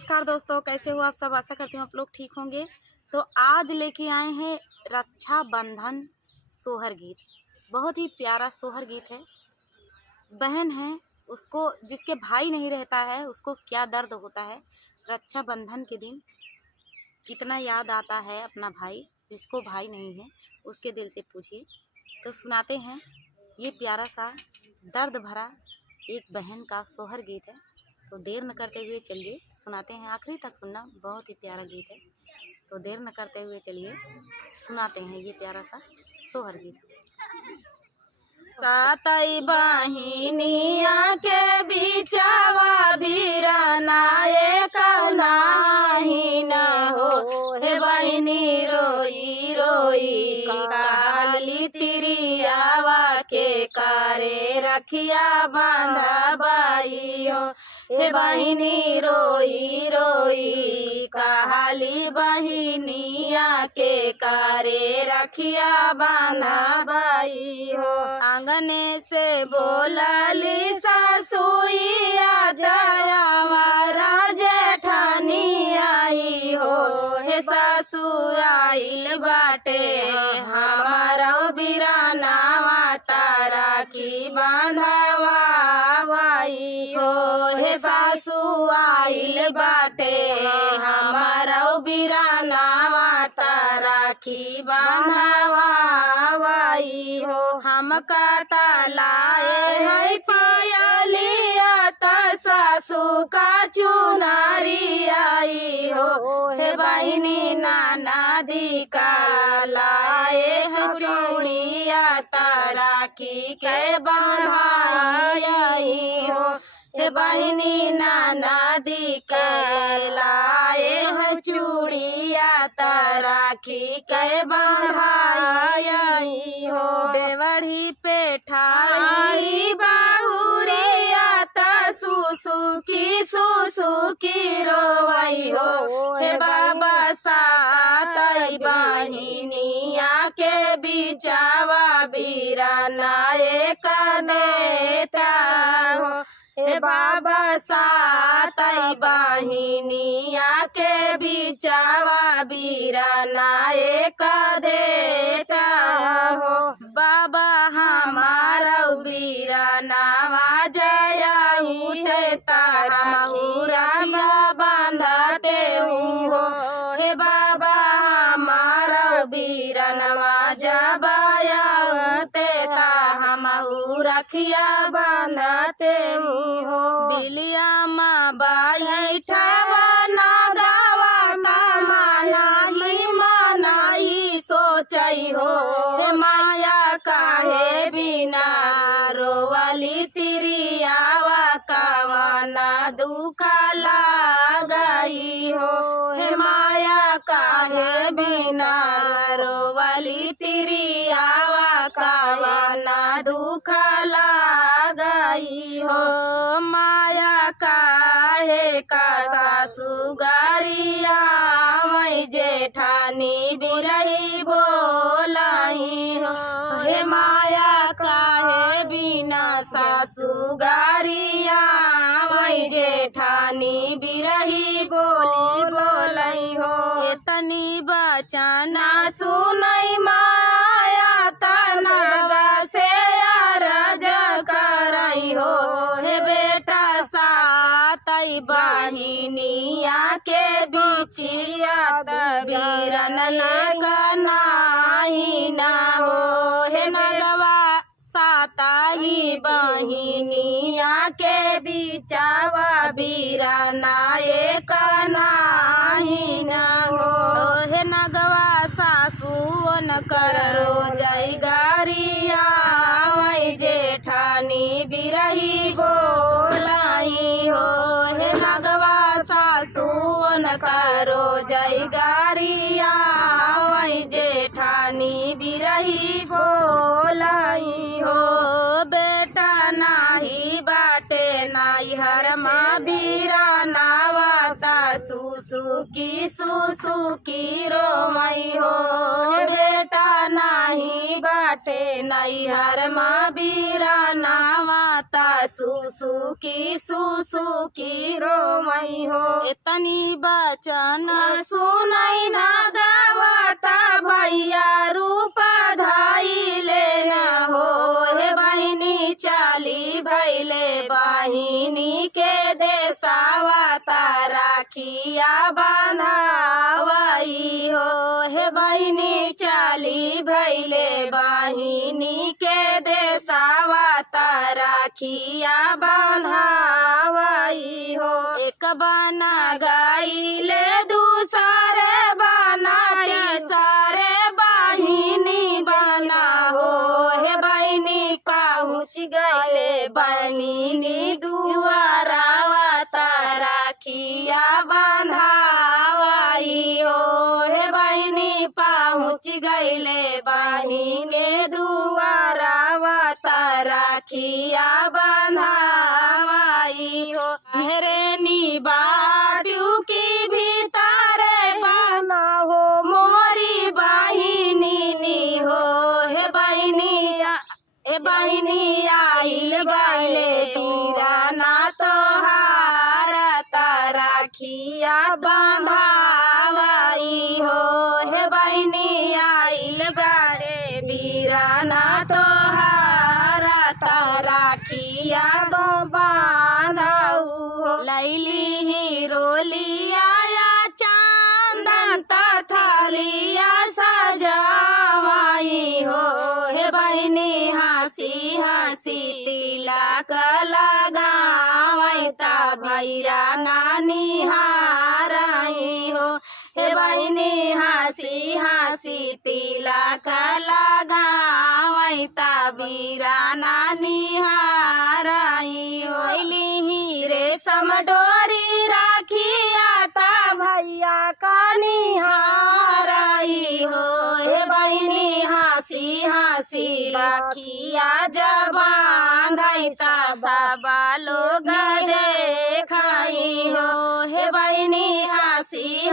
नमस्कार दोस्तों, कैसे हो आप सब। आशा करती हूँ आप लोग ठीक होंगे। तो आज लेके आए हैं रक्षाबंधन सोहर गीत। बहुत ही प्यारा सोहर गीत है। बहन है उसको, जिसके भाई नहीं रहता है, उसको क्या दर्द होता है रक्षाबंधन के दिन, कितना याद आता है अपना भाई। जिसको भाई नहीं है उसके दिल से पूछिए। तो सुनाते हैं ये प्यारा सा दर्द भरा एक बहन का सोहर गीत है। तो देर न करते हुए चलिए सुनाते हैं, आखिरी तक सुनना, बहुत ही प्यारा गीत है। तो देर न करते हुए चलिए सुनाते हैं ये प्यारा सा सोहर गीत। सातई बहिनिया के बिचावा बीराना एक नाही न हो, हे बहिनी रोई रोई काली तिरियावा के कारे रखिया बांधा बाई हो, हे बहिनी रोई रोई काली बहिनिया के कारे रखिया बांधा बाई हो। आंगने से बोलली सासुइया दयावारा जेठानी आई हो, हे सासु आइल बाटे हमारा बिरानावा तारा की बांधावाई हो, हे सासु आइल बाटे हमारा बिरानावा तारा की बांधावाई हो। हम काटा लाए है पायलिया ता सासू का चुनारी आई हो, हे बहिनी नाना दी का लाए है चूड़िया तारा की के बांधाई हो, हे बहिनी नाना दी के लाए है चूड़िया तारा की के बांधाई हो। देवढ़ी पे ठाड़ी बाहुरिया ता सुसु की रोवाई हो, हे बाबा सातई बहिनिया के बिचावा बीराना एक देता हो, हे बाबा सातई बहिनिया के बिचावा बीराना एक देता हो। बाबा हमारा बीरानावा जयाऊ ते तारा रखिया बांधते हो, हे बाबा हमारा बीरानावा जबाया ते हमहू रखिया बांधते हो। बिलिया माँ बैठवा ना गावा मनाही सोचई हो, हे माया काहे बिना रोवली तिरियावा कावना दुख लागई हो, हे माया काहे बिना रोवली तिरियावा कावना दुख लागई हो। माया काहे का सासु गारिया मई जेठानी बिरही बोलाई हो, हे माया काहे बिना सासु गारिया मई जेठानी बिरही बोलाई हो। तनी बचना सुनई माया तनगा से अरज करई हो, हे बेटा सातई बहिनिया के बिचिया बीरन नाही ना हो, हे नगवा सातई बहिनिया के बिचावा बीराना एक नाही ना हो, हे नगवा सासुन कर रोजई गारिया वही जेठानी बिरही बोलाई हो, हे नगवा सासुन करो जय गारिया वही जेठानी बिरही बोलाई हो। बेटा नाही बाटे नाही हर माँ बीरानावा ता सुसुकी रोमई हो। बेटा नाही बाटे नैहर माँ बीराना वाता सुसुकी रोमई हो। इतनी बचन सुनई ना गावता भैया रूपा धाई ले न हो। हे बहिनी चाली भैले बहिनी के देसावा राखिया बांधावई हो। हे बहिनी चाली भैले बहिनी के देसावा राखिया बांधावई हो। एक बाना गाइले दूसरे बाना तीसरे बहिनी बना हो। हे बहिनी पहुँच गए बहिनी दुआरा राखिया बांधावई हो। हे बहिनी पहुँच गईले बहिनी दुआरा राखिया बांधावई हो। हेरेनी बाटू की भीतर बना हो मोरी बहिनी हो। हे बहिनी आइल गईले बीराना तोहार राखिया बांधावई हो। हे बहिनी आइल गईले बीराना तोहार राखिया बांधाऊ हो। लैली ही रोलिया चांदन थालिया सजावई हो। हे बहिनी हंसी तिलक लगावई ता भैया नानी हारई हो। हे बहिनी हंसी तिलक लगावई ता बीरा नानी हारई हो। ही रेशम डोरी राखिया ता भैया का निहारई हो। हे बहिनी हंसी राखिया जब बांधई ता सब लोग देखई हो। हे बहिनी हंसी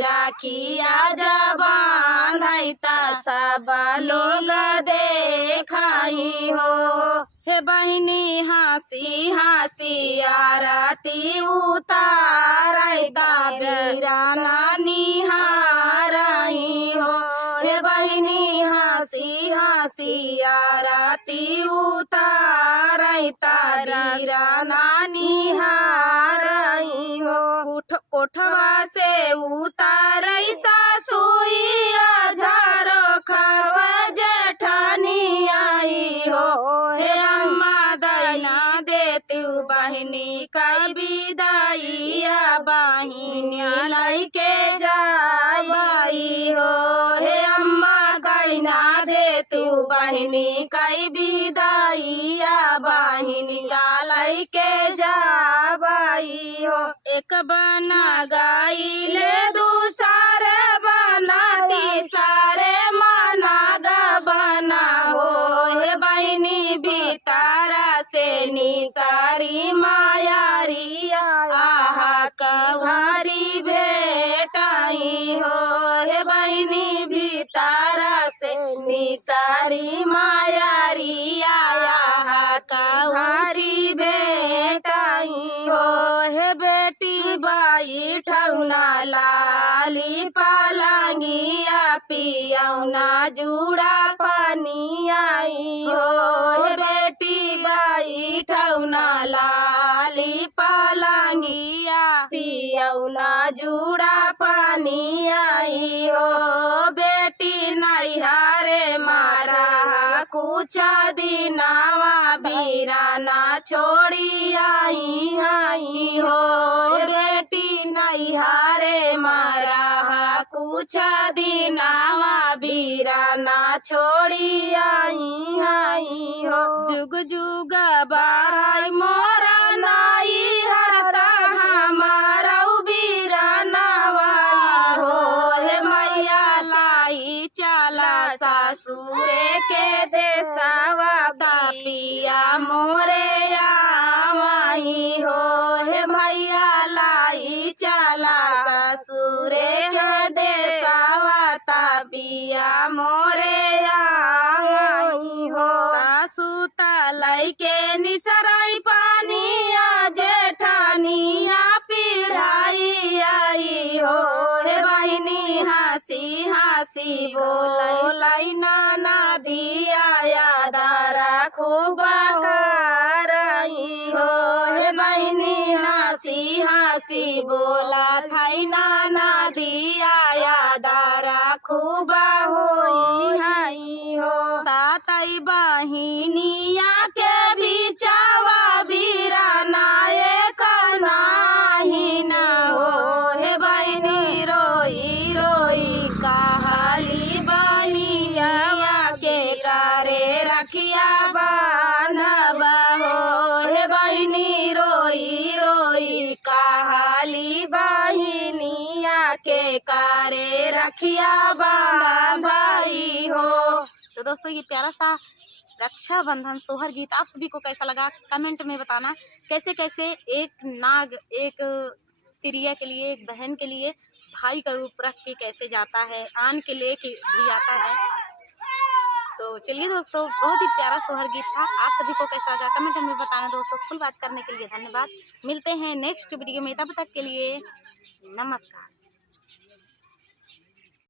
राखिया जब बांधई ता सब लोग देखई हो। हे बहिनी हंसी आरती उतारई ता बीरा नानी हारई हो। हे बहिनी हंसी आरती उतारई ता बीरा नानी हारई हो। कोठवा से उतारई सासुइया झारो खस जेठानी आई हो। हे अम्मा दैना देतु बहिनी कई विदाइया बहिनी लैके जाई हो। हे अम्मा दैना देतु बहिनी कई विदाइया बहिनी लैके जाई हो। एक बना गाइले दूसरे बना तीसरे मना बना हो। हे बहिनी भीतरा से निसारी मायारिया आहा कवारी बेटाई हो। हे बहिनी भीतरा से निसारी मायारिया आहा कवारी बेटाई हो। हे बेटी बाई ठौना लाली पालंगिया पियौना जुड़ा पानी आई हो। हे बेटी बाई ठौना लाली पालंगिया पियौना जुड़ा पानी आई हो। बेटी नैहरे मारा कुछ दिनावा बीराना छोड़ी आई हो। बेटी नैहरे मारा कुछ दिनावा बीराना छोड़ी आई हो। जुग जुग बाई मोरा नाई हरता हमारा बीरानावा हो। हे मैया लाई चला ससुरे के देसावा पिया मोरे आई हो। हे भैया लाई चला ससुरे के देसावा ता पिया मोरे आई हो। सासु तलाई के निसराई पानिया जेठानिया पीढ़ाई आई हो। हे बहिनी हंसी हंसी बोलाई नाना दिया याद खूब कराई हो। हे बहिनी हंसी हंसी बोला थाई नाना दिया याद खूब होई हो। तातई बहिनिया के भी चावा बीराना एक नाही न हो। हे बहिनी रोई रोई कहाली बहिनिया के करे रखिया बांधब हो। हे बहिनी रोई रोई कहाली बहिनिया के करे रखिया बांधई हो। तो दोस्तों ये प्यारा सा रक्षाबंधन सोहर गीत आप सभी को कैसा लगा कमेंट में बताना। कैसे कैसे एक नाग एक तिरिया के लिए एक बहन के लिए भाई का रूप रख के कैसे जाता है, आन के लिए भी आता है। तो चलिए दोस्तों बहुत ही प्यारा सोहर गीत था। आप सभी को कैसा लगा कमेंट में बताना दोस्तों। फुल वॉच करने के लिए धन्यवाद। मिलते हैं नेक्स्ट वीडियो में, तब तक के लिए नमस्कार।